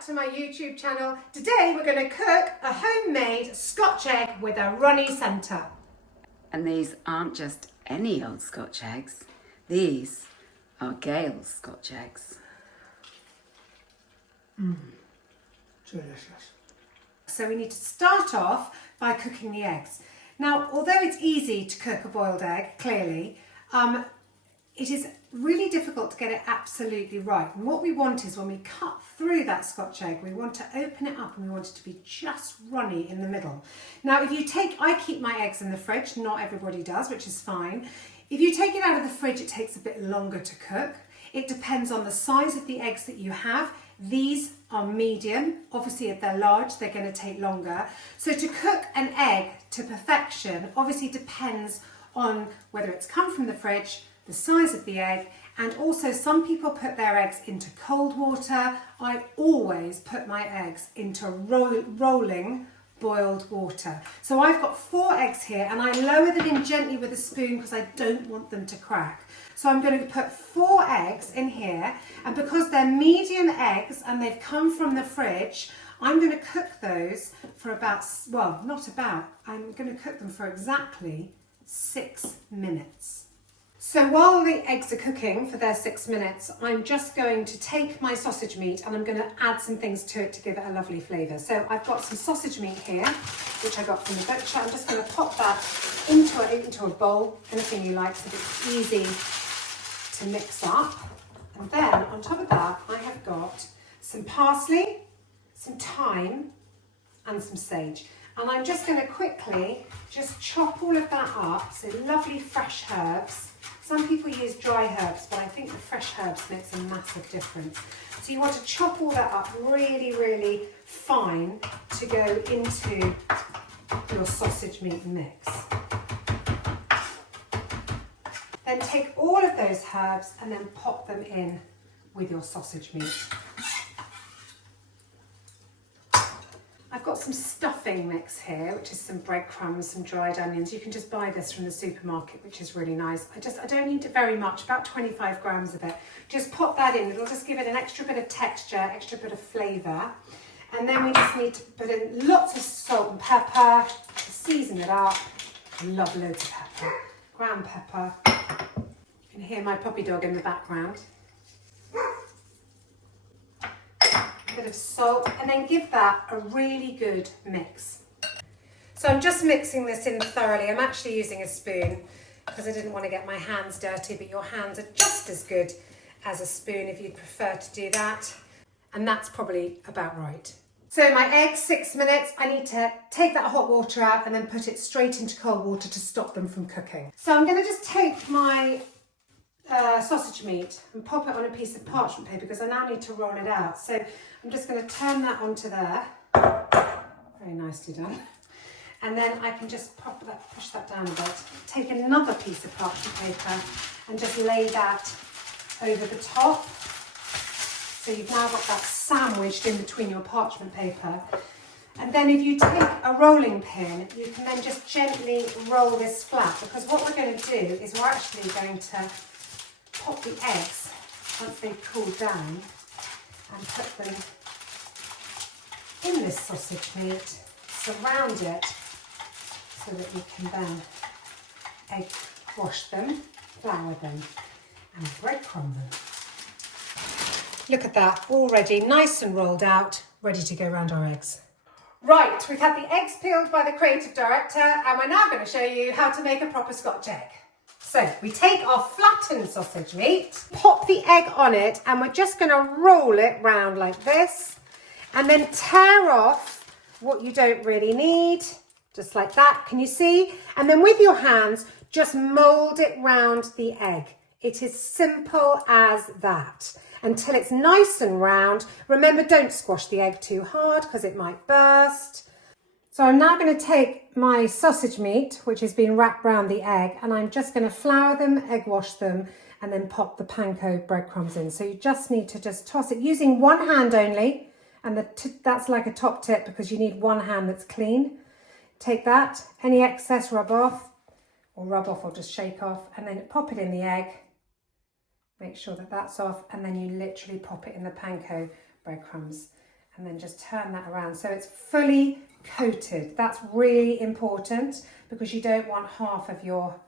back to my YouTube channel. Today we're going to cook a homemade Scotch egg with a runny centre. And these aren't just any old Scotch eggs. These are Gail's Scotch eggs. Delicious. So we need to start off by cooking the eggs. Now, although it's easy to cook a boiled egg, clearly, it is really difficult to get it absolutely right. And what we want is when we cut through that Scotch egg, we want to open it up and we want it to be just runny in the middle. Now, I keep my eggs in the fridge, not everybody does, which is fine. If you take it out of the fridge, it takes a bit longer to cook. It depends on the size of the eggs that you have. These are medium. Obviously, if they're large, they're going to take longer. So to cook an egg to perfection obviously depends on whether it's come from the fridge, the size of the egg, and also some people put their eggs into cold water. I always put my eggs into rolling boiled water. So I've got 4 eggs here and I lower them in gently with a spoon because I don't want them to crack. So I'm going to put 4 eggs in here, and because they're medium eggs and they've come from the fridge, I'm going to cook those for I'm going to cook them for exactly 6 minutes. So while the eggs are cooking for their 6 minutes, I'm just going to take my sausage meat and I'm going to add some things to it to give it a lovely flavour. So I've got some sausage meat here, which I got from the butcher. I'm just going to pop that into a bowl, anything you like, so that it's easy to mix up. And then on top of that, I have got some parsley, some thyme, and some sage. And I'm just going to quickly just chop all of that up, so lovely fresh herbs. Some people use dry herbs, but I think the fresh herbs makes a massive difference. So you want to chop all that up really, really fine to go into your sausage meat mix. Then take all of those herbs and then pop them in with your sausage meat. I've got some stuffing mix here, which is some breadcrumbs, some dried onions. You can just buy this from the supermarket, which is really nice. I don't need it very much, about 25 grams of it. Just pop that in. It'll just give it an extra bit of texture, extra bit of flavour. And then we just need to put in lots of salt and pepper, season it up. I love loads of pepper. Ground pepper. You can hear my puppy dog in the background. Bit of salt, and then give that a really good mix. So I'm just mixing this in thoroughly. I'm actually using a spoon because I didn't want to get my hands dirty, but your hands are just as good as a spoon if you'd prefer to do that. And that's probably about right. So my eggs, 6 minutes. I need to take that hot water out and then put it straight into cold water to stop them from cooking. So I'm going to just take my sausage meat and pop it on a piece of parchment paper because I now need to roll it out. So I'm just going to turn that onto there. Very nicely done. And then I can just push that down a bit. Take another piece of parchment paper and just lay that over the top. So you've now got that sandwiched in between your parchment paper. And then if you take a rolling pin, you can then just gently roll this flat, because what we're going to do is we're actually going to pop the eggs once they've cooled down and put them in this sausage meat, surround it so that you can then egg wash them, flour them and breadcrumb them. Look at that, already nice and rolled out, ready to go around our eggs. Right, we've had the eggs peeled by the creative director and we're now going to show you how to make a proper Scotch egg. So we take our flattened sausage meat, pop the egg on it, and we're just going to roll it round like this, and then tear off what you don't really need, just like that. Can you see? And then with your hands, just mould it round the egg. It is simple as that. Until it's nice and round. Remember, don't squash the egg too hard because it might burst. So I'm now going to take my sausage meat, which has been wrapped around the egg, and I'm just going to flour them, egg wash them, and then pop the panko breadcrumbs in. So you just need to just toss it using one hand only, and that's like a top tip because you need one hand that's clean. Take that, any excess rub off or just shake off, and then pop it in the egg. Make sure that that's off, and then you literally pop it in the panko breadcrumbs. and then just turn that around so it's fully coated. That's really important because you don't want half of your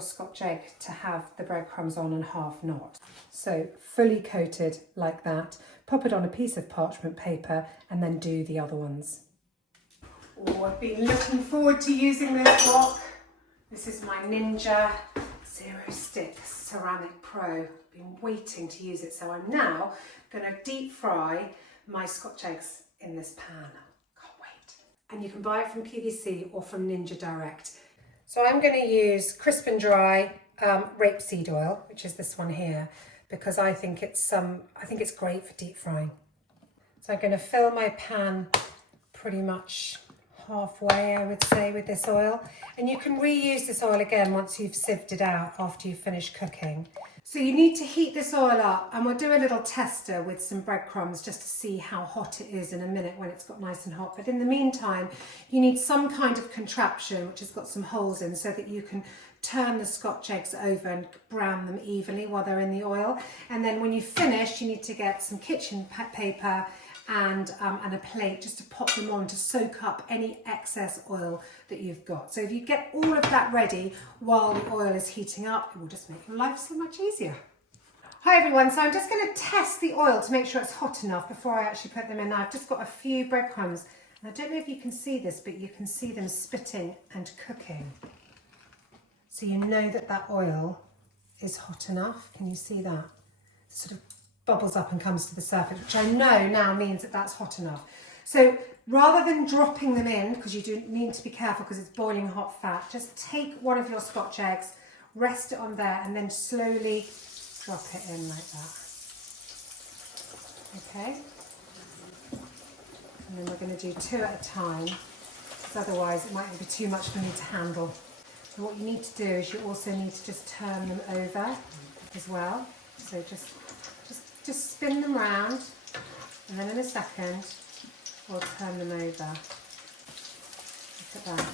Scotch egg to have the breadcrumbs on and half not. So fully coated like that. Pop it on a piece of parchment paper and then do the other ones. Oh, I've been looking forward to using this wok. This is my Ninja Zero Stick Ceramic Pro. I've been waiting to use it, so I'm now going to deep fry my Scotch eggs in this pan. Can't wait. And you can buy it from PVC or from Ninja Direct. So I'm going to use crisp and dry rapeseed oil, which is this one here, because I think it's great for deep frying. So I'm going to fill my pan pretty much halfway, I would say, with this oil. And you can reuse this oil again once you've sieved it out after you've finished cooking. So you need to heat this oil up, and we'll do a little tester with some breadcrumbs just to see how hot it is in a minute when it's got nice and hot. But in the meantime, you need some kind of contraption which has got some holes in so that you can turn the Scotch eggs over and brown them evenly while they're in the oil. And then when you've finished, you need to get some kitchen paper and a plate just to pop them on to soak up any excess oil that you've got. So if you get all of that ready while the oil is heating up, it will just make your life so much easier. Hi everyone, so I'm just going to test the oil to make sure it's hot enough before I actually put them in. Now I've just got a few breadcrumbs, and I don't know if you can see this, but you can see them spitting and cooking. So you know that that oil is hot enough. Can you see that? It sort of bubbles up and comes to the surface, which I know now means that that's hot enough. So rather than dropping them in, because you do need to be careful because it's boiling hot fat, just take one of your Scotch eggs, rest it on there, and then slowly drop it in like that. Okay? And then we're going to do 2 at a time, because otherwise it might be too much for me to handle. So what you need to do is you also need to just turn them over as well. So just spin them round, and then in a second we'll turn them over. Look at that.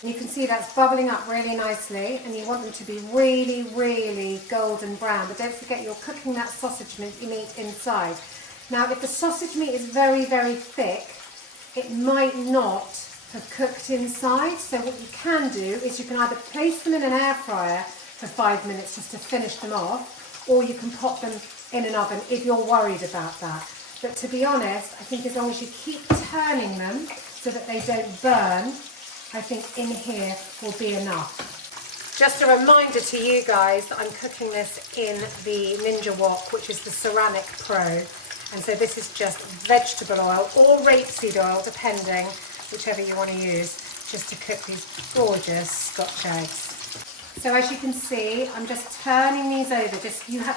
And you can see that's bubbling up really nicely, and you want them to be really, really golden brown. But don't forget you're cooking that sausage meat inside. Now if the sausage meat is very, very thick, it might not have cooked inside. So what you can do is you can either place them in an air fryer for 5 minutes just to finish them off, or you can pop them in an oven if you're worried about that. But to be honest, I think as long as you keep turning them so that they don't burn, I think in here will be enough. Just a reminder to you guys that I'm cooking this in the Ninja Wok, which is the Ceramic Pro. And so this is just vegetable oil or rapeseed oil, depending, whichever you want to use, just to cook these gorgeous Scotch eggs. So as you can see, I'm just turning these over.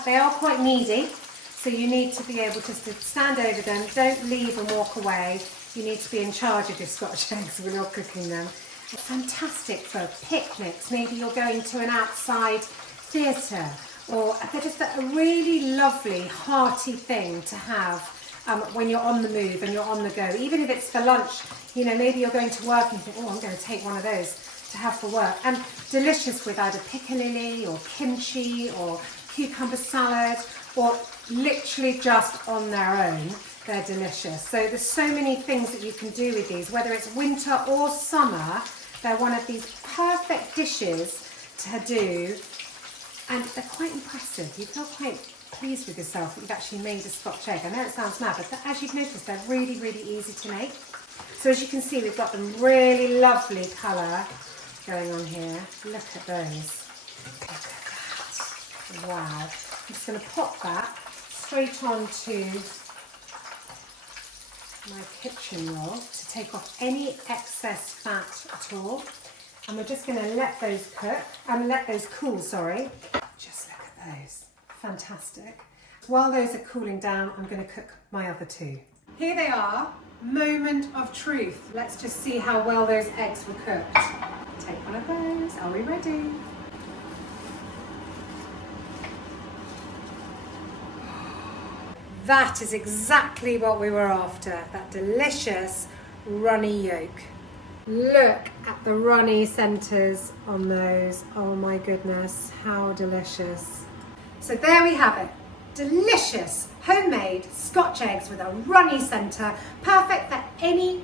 They are quite meaty, so you need to be able to stand over them. Don't leave and walk away. You need to be in charge of your Scotch eggs when you're cooking them. It's fantastic for picnics. Maybe you're going to an outside theatre, or they're just a really lovely, hearty thing to have when you're on the move and you're on the go. Even if it's for lunch, you know, maybe you're going to work and you think, oh, I'm going to take one of those to have for work. And delicious with either piccalilli or kimchi or cucumber salad, or literally just on their own, they're delicious. So there's so many things that you can do with these, whether it's winter or summer. They're one of these perfect dishes to do, and they're quite impressive. You feel quite pleased with yourself that you've actually made a Scotch egg. I know it sounds mad, but as you've noticed, they're really, really easy to make. So as you can see, we've got them really lovely colour going on here. Look at those. Look at that. Wow. I'm just going to pop that straight onto my kitchen roll to take off any excess fat at all. And we're just going to let those cook, and let those cool, sorry. Just look at those. Fantastic. While those are cooling down, I'm going to cook my other 2. Here they are. Moment of truth. Let's just see how well those eggs were cooked. Take one of those. Are we ready? That is exactly what we were after. That delicious runny yolk. Look at the runny centres on those. Oh my goodness, how delicious. So there we have it. delicious homemade Scotch eggs with a runny centre, perfect for any